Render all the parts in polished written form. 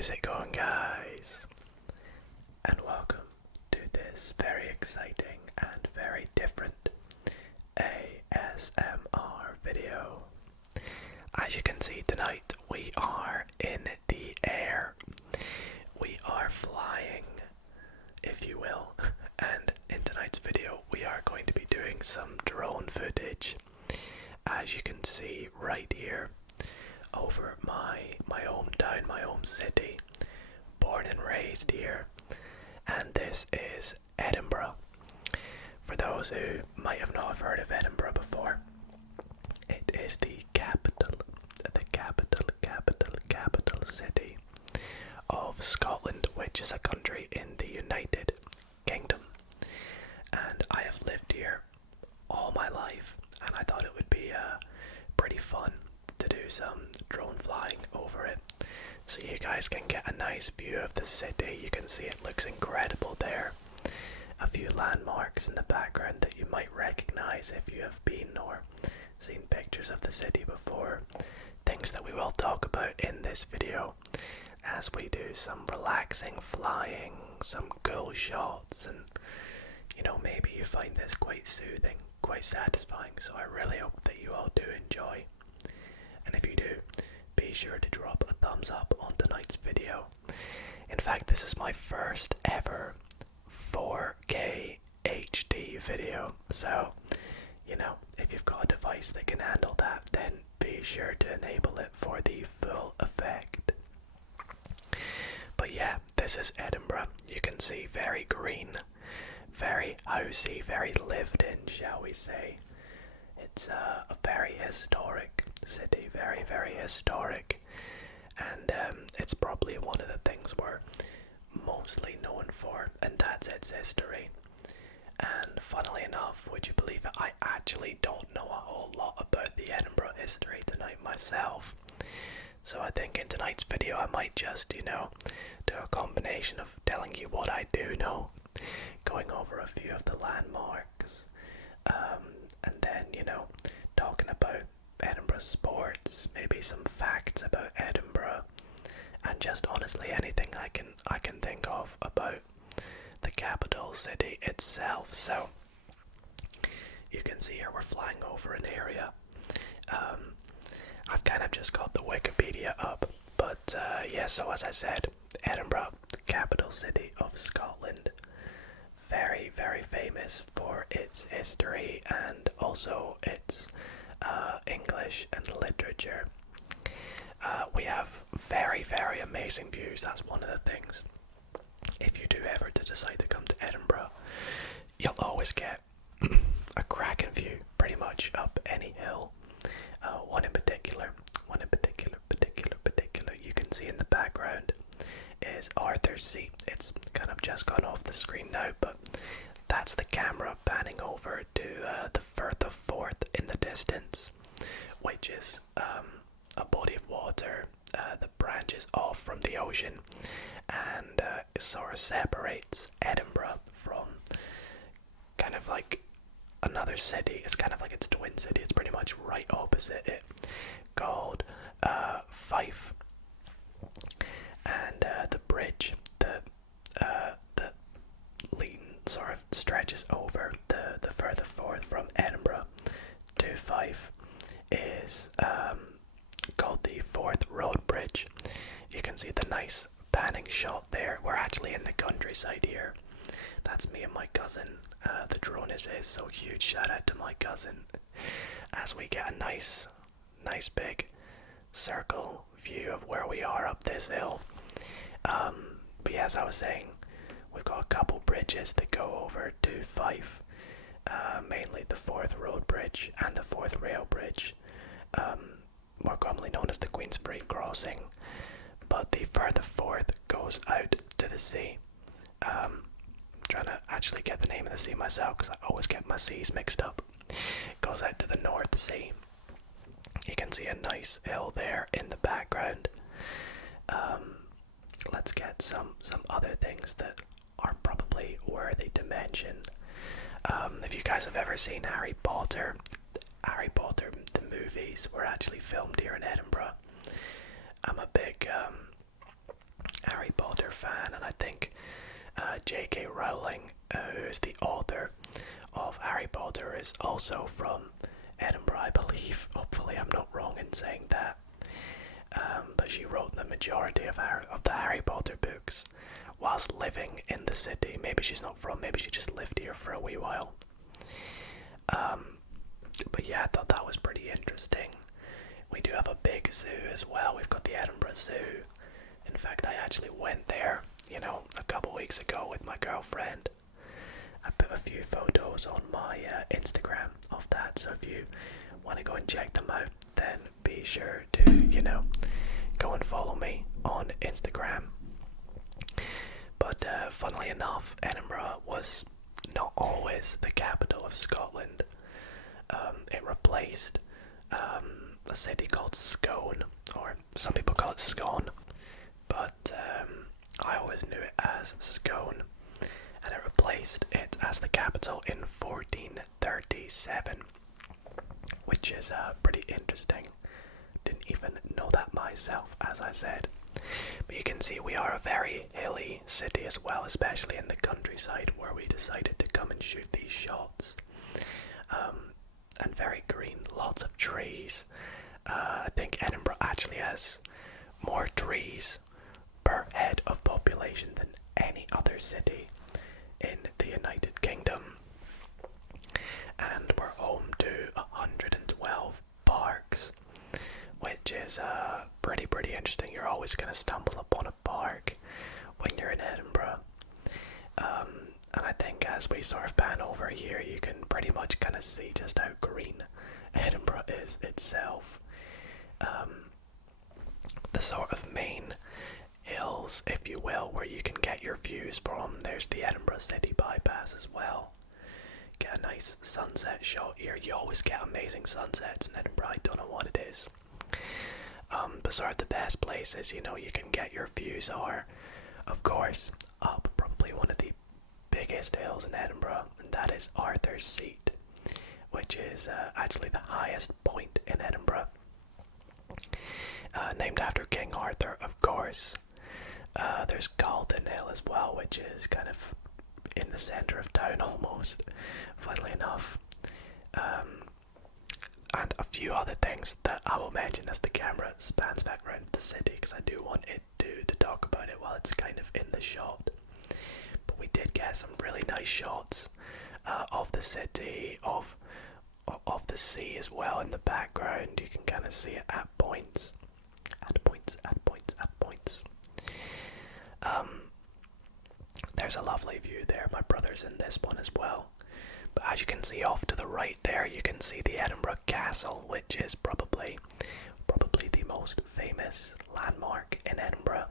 How's it going, guys? And welcome to this very exciting and very different ASMR video. As you can see tonight, we are in the air. We are flying, if you will. And in tonight's video, we are going to be doing some drone footage. As you can see right here, over my hometown, my home city, born and raised here, and this is Edinburgh. For those who might have not heard of Edinburgh before, it is the capital city of Scotland, which is a country in the United Kingdom. And I have lived here all my life, and I thought it would be pretty fun to do some drone flying over it, so you guys can get a nice view of the city. You can see it looks incredible there. A few landmarks in the background that you might recognize if you have been or seen pictures of the city before. Things that we will talk about in this video as we do some relaxing flying, some cool shots, and maybe you find this quite soothing, quite satisfying, so I really hope that you all do enjoy. And if you do, be sure to drop a thumbs up on tonight's video. In fact, this is my first ever 4K HD video, so if you've got a device that can handle that, then be sure to enable it for the full effect. But yeah, this is Edinburgh. You can see very green, very housey, very lived in, shall we say. It's a very historic city, very, very historic, and it's probably one of the things we're mostly known for, and that's its history. And funnily enough, would you believe it, I actually don't know a whole lot about the Edinburgh history tonight myself. So I think in tonight's video I might just, do a combination of telling you what I do know, going over a few of the landmarks, and then, talking about Edinburgh sports, maybe some facts about Edinburgh, and just honestly anything I can think of about the capital city itself. So you can see here we're flying over an area. I've kind of just got the Wikipedia up, but yeah, so as I said, Edinburgh, the capital city of Scotland, very, very famous for its history and also its English and literature. We have very, very amazing views. That's one of the things. If you do ever to decide to come to Edinburgh, you'll always get a cracking view pretty much up any hill. One in particular, you can see in the background is Arthur's Seat. It's kind of just gone off the screen now, but that's the camera panning over to the Firth of Forth in the distance, which is a body of water that branches off from the ocean, and it sort of separates Edinburgh from kind of like another city. It's kind of like its twin city. It's pretty much right opposite it, called Fife. And the bridge that sort of stretches over the Firth of Forth from Edinburgh to Fife is called the Forth Road Bridge. You can see the nice panning shot there. We're actually in the countryside here. That's me and my cousin. The drone is his, so huge shout out to my cousin as we get a nice big circle view of where we are up this hill. But yeah, as I was saying, we've got a couple bridges that go over to Fife, mainly the Forth Road Bridge and the Forth Rail Bridge, more commonly known as the Queensferry Crossing. But the Firth of Forth goes out to the sea. Trying to actually get the name of the sea myself because I always get my seas mixed up. It goes out to the North Sea. You can see a nice hill there in the background. Let's get some other things that are probably worthy to mention. If you guys have ever seen Harry Potter, the movies were actually filmed here in Edinburgh. I'm a big Harry Potter fan, and I think J.K. Rowling, who is the author of Harry Potter, is also from Edinburgh, I believe. Hopefully I'm not wrong in saying that. But she wrote the majority of the Harry Potter books whilst living in the city. Maybe she's not from, maybe she just lived here for a wee while. But yeah, I thought that was pretty interesting. We do have a big zoo as well. We've got the Edinburgh Zoo. In fact, I actually went there, a couple weeks ago with my girlfriend. I put a few photos on my Instagram of that, so if you want to go and check them out, then be sure to, go and follow me on Instagram. But funnily enough, Edinburgh was not always the capital of Scotland. It replaced a city called Scone, or some people call it Scone, but I always knew it as Scone, and it replaced it as the capital in 1437, which is pretty interesting. Didn't even know that myself, as I said. But you can see we are a very hilly city as well, especially in the countryside where we decided to come and shoot these shots. And very green, lots of trees. I think Edinburgh actually has more trees per head of population than any other city in the United Kingdom. And we're home to 112 parks, which is pretty interesting. You're always going to stumble upon a park when you're in Edinburgh. And I think as we sort of pan over here, you can pretty much kind of see just how green Edinburgh is itself. The sort of main hills, if you will, where you can get your views from. There's the Edinburgh City Bypass as well. Get a nice sunset shot here. You always get amazing sunsets in Edinburgh. I don't know what it is. But sort of the best places, you can get your views are, of course, up probably one of the biggest hills in Edinburgh, and that is Arthur's Seat, which is actually the highest point in Edinburgh. Named after King Arthur, of course. There's Calton Hill as well, which is kind of in the centre of town almost, funnily enough. And a few other things that I will mention as the camera spans back around the city, because I do want it to talk about it while it's kind of in the shot. But we did get some really nice shots of the city, of the sea as well in the background. You can kind of see it at points. There's a lovely view there. My brother's in this one as well. But as you can see off to the right there, you can see the Edinburgh Castle, which is probably the most famous landmark in Edinburgh.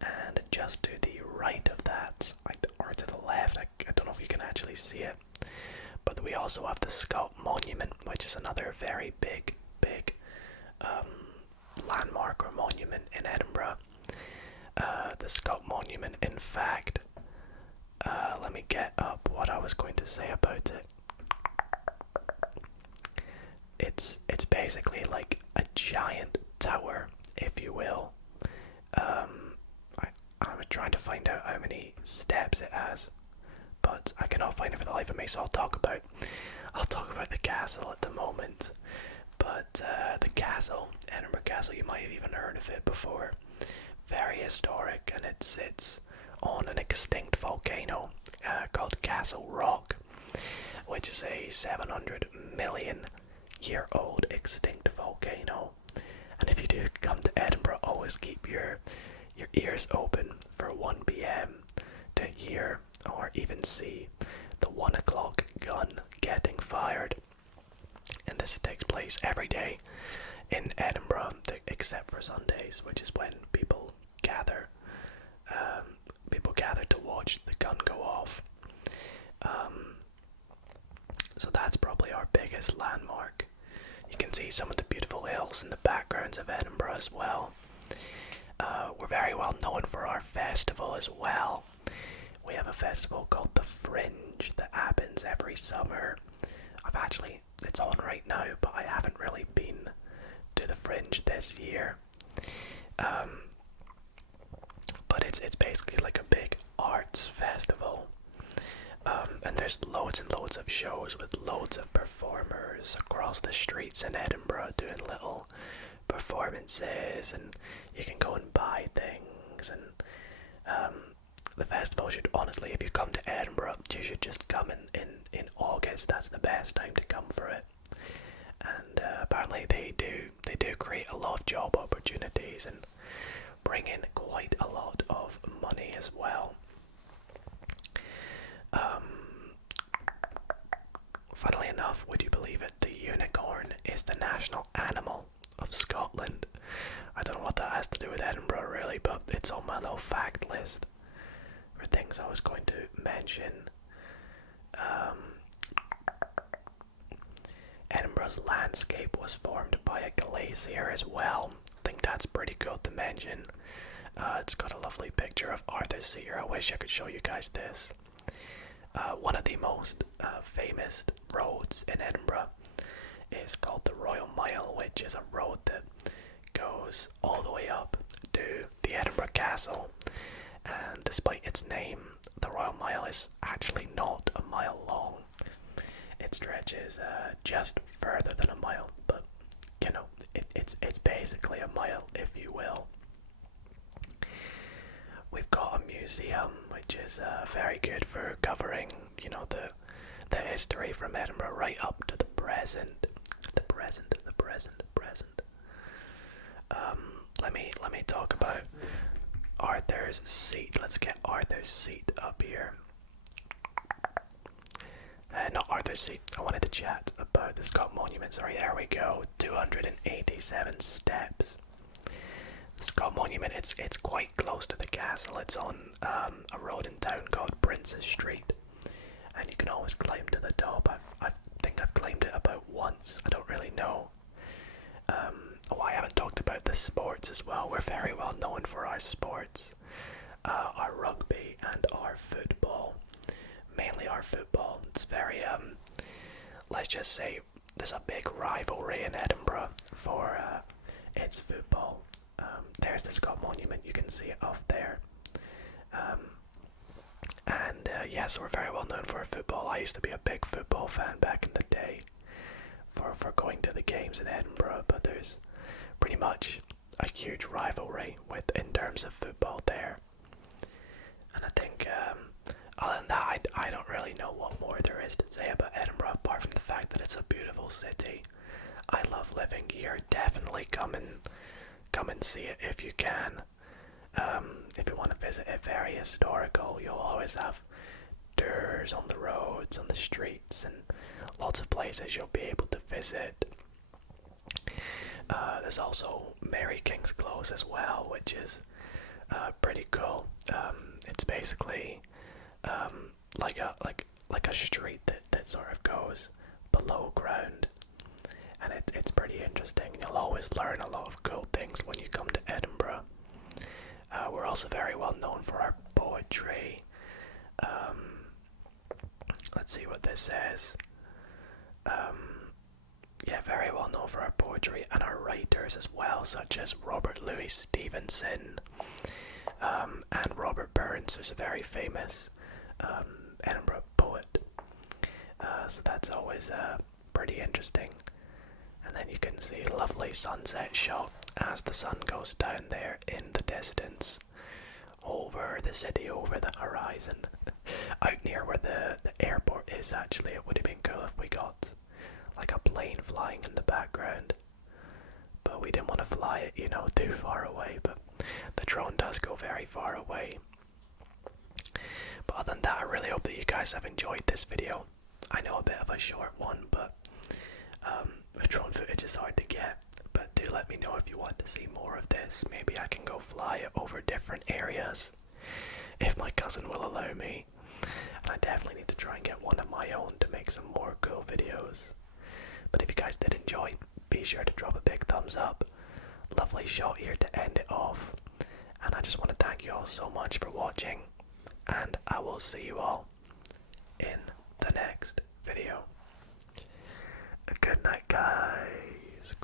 And just to the right of that, or to the left, I don't know if you can actually see it, but we also have the Scott Monument, which is another very big landmark or monument in Edinburgh. The Scott Monument, in fact, let me get up what I was going to say about it. It's basically like a giant tower, if you will. I'm trying to find out how many steps it has, but I cannot find it for the life of me, so I'll talk about the castle at the moment. But the castle, Edinburgh Castle, you might have even heard of it before. Very historic, and it sits on an extinct volcano called Castle Rock, which is a 700 million year old extinct volcano. And if you do come to Edinburgh, always keep your ears open for 1 p.m. to hear or even see the 1 o'clock gun getting fired. And this takes place every day in Edinburgh, except for Sundays, which is when people gather to watch the gun go off. So that's probably our biggest landmark. You can see some of the beautiful hills in the backgrounds of Edinburgh as well. We're very well known for our festival as well. We have a festival called the Fringe that happens every summer. It's on right now, but I haven't really been to the Fringe this year. But shows with loads of performers across the streets in Edinburgh doing little performances, and you can go and buy things. And the festival should, honestly, if you come to Edinburgh, you should just come in August. That's the best time to come for it. And apparently they do create a lot of job opportunities and bring in quite a lot of money as well. Funnily enough, would you believe it, the unicorn is the national animal of Scotland. I don't know what that has to do with Edinburgh really, but it's on my little fact list for things I was going to mention. Edinburgh's landscape was formed by a glacier as well. I think that's pretty cool to mention. It's got a lovely picture of Arthur's Seat. I wish I could show you guys this. One of the most famous roads in Edinburgh is called the Royal Mile, which is a road that goes all the way up to the Edinburgh Castle. And despite its name, the Royal Mile is actually not a mile long. It stretches just further than a mile, but you know, it's basically a mile, if you will. We've got a museum which is very good for covering, you know, the history from Edinburgh right up to the present. Let me talk about Arthur's Seat. Let's get Arthur's Seat up here. Not Arthur's Seat. I wanted to chat about the Scott Monument. Sorry, there we go. 287 steps. The Scott Monument, it's quite close to the castle. It's on a road in town called Princes Street, and you can always climb to the top. I think I've climbed it about once. I don't really know. I haven't talked about the sports as well. We're very well known for our sports, our rugby and our football. Mainly our football. It's very let's just say there's a big rivalry in Edinburgh for its football. There's the Scott Monument, you can see it off there. Yes, we're very well known for our football. I used to be a big football fan back in the day for going to the games in Edinburgh, but there's pretty much a huge rivalry in terms of football there. And I think other than that, I don't really know what more there is to say about Edinburgh, apart from the fact that it's a beautiful city. I love living here. Definitely come and see it if you can. If you want to visit it, very historical. You'll always have tours on the roads, on the streets, and lots of places you'll be able to visit. There's also Mary King's Close as well, which is pretty cool. It's basically like a street that sort of goes below ground, and it's pretty interesting. You'll always learn a lot of cool things when you come to Edinburgh. We're also very well known for our poetry. Let's see what this says. Yeah, very well known for our poetry and our writers as well, such as Robert Louis Stevenson and Robert Burns, who's a very famous Edinburgh poet. So that's always pretty interesting. And then you can see a lovely sunset shot as the sun goes down there in the distance, over the city, over the horizon, out near where the airport is. Actually, it would have been cool if we got like a plane flying in the background, but we didn't want to fly it, you know, too far away. But the drone does go very far away. But other than that, I really hope that you guys have enjoyed this video. I know a bit of a short one, but the drone footage is hard to get. But do let me know if you want to see more of this. Maybe I can go fly it over different areas, if my cousin will allow me. And I definitely need to try and get one of my own to make some more cool videos. But if you guys did enjoy, be sure to drop a big thumbs up. Lovely shot here to end it off. And I just want to thank you all so much for watching. And I will see you all in the next video. Good night, guys.